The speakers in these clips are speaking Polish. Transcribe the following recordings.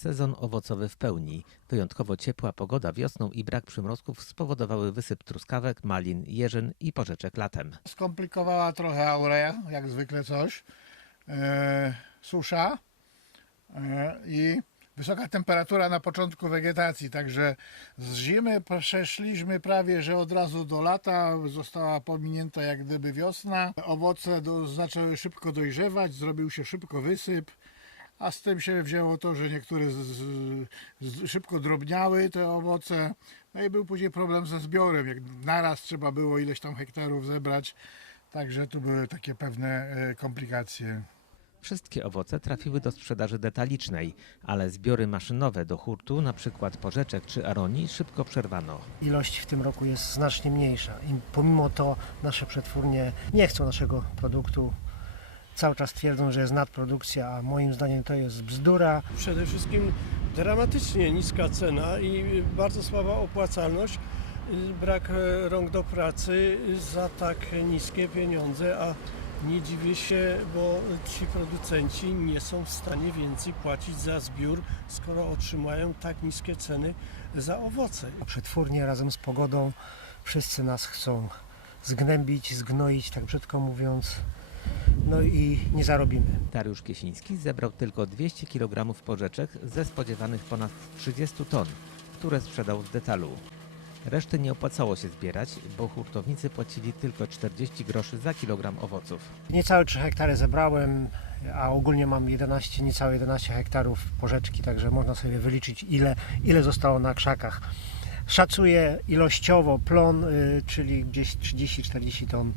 Sezon owocowy w pełni. Wyjątkowo ciepła pogoda wiosną i brak przymrozków spowodowały wysyp truskawek, malin, jeżyn i porzeczek latem. Skomplikowała trochę aurea, jak zwykle coś. E, susza e, i wysoka temperatura na początku wegetacji, także z zimy przeszliśmy prawie, że od razu do lata, została pominięta jak gdyby wiosna. Owoce do, zaczęły szybko dojrzewać, zrobił się szybko wysyp. A z tym się wzięło to, że niektóre z, z, z, szybko drobniały te owoce. No i był później problem ze zbiorem. Jak naraz trzeba było ileś tam hektarów zebrać. Także tu były takie pewne e, komplikacje. Wszystkie owoce trafiły do sprzedaży detalicznej, ale zbiory maszynowe do hurtu, na przykład porzeczek czy aronii, szybko przerwano. ilość w tym roku jest znacznie mniejsza. I pomimo to nasze przetwórnie nie chcą naszego produktu. Cały czas twierdzą, że jest nadprodukcja, a moim zdaniem to jest bzdura. Przede wszystkim dramatycznie niska cena i bardzo słaba opłacalność. Brak rąk do pracy za tak niskie pieniądze, a nie dziwię się, bo ci producenci nie są w stanie więcej płacić za zbiór, skoro otrzymają tak niskie ceny za owoce. Przetwórnie razem z pogodą wszyscy nas chcą zgnębić, zgnoić, tak brzydko mówiąc. No i nie zarobimy. Dariusz Kiesiński zebrał tylko 200 kg porzeczek ze spodziewanych ponad 30 ton, które sprzedał w detalu. Reszty nie opłacało się zbierać, bo hurtownicy płacili tylko 40 groszy za kilogram owoców. Niecałe 3 hektary zebrałem, a ogólnie mam 11, niecałe 11 hektarów porzeczki, także można sobie wyliczyć ile, ile zostało na krzakach. Szacuję ilościowo plon, y, czyli gdzieś 30-40 ton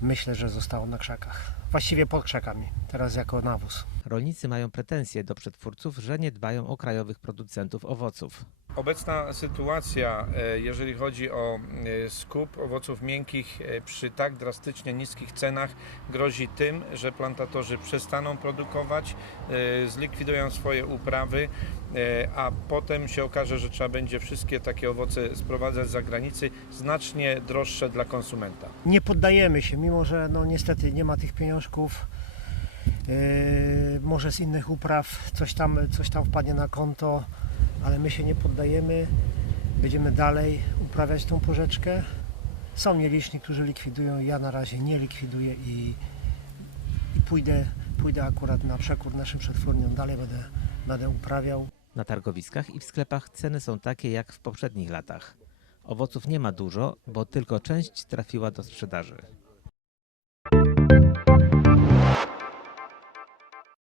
myślę, że zostało na krzakach. Właściwie pod krzakami, teraz jako nawóz. Rolnicy mają pretensje do przetwórców, że nie dbają o krajowych producentów owoców. Obecna sytuacja, e, jeżeli chodzi o e, skup owoców miękkich e, przy tak drastycznie niskich cenach, grozi tym, że plantatorzy przestaną produkować, zlikwidują swoje uprawy, a potem się okaże, że trzeba będzie wszystkie takie owoce sprowadzać z zagranicy, znacznie droższe dla konsumenta. Nie poddajemy się, mimo że no niestety nie ma tych pieniążków. Yy, może z innych upraw coś tam, coś tam wpadnie na konto, ale my się nie poddajemy. Będziemy dalej uprawiać tą porzeczkę. Są nieliczni, którzy likwidują. Ja na razie nie likwiduję i, i pójdę, pójdę akurat na przekór naszym przetwórniom. Dalej będę, będę uprawiał. Na targowiskach i w sklepach ceny są takie jak w poprzednich latach. Owoców nie ma dużo, bo tylko część trafiła do sprzedaży.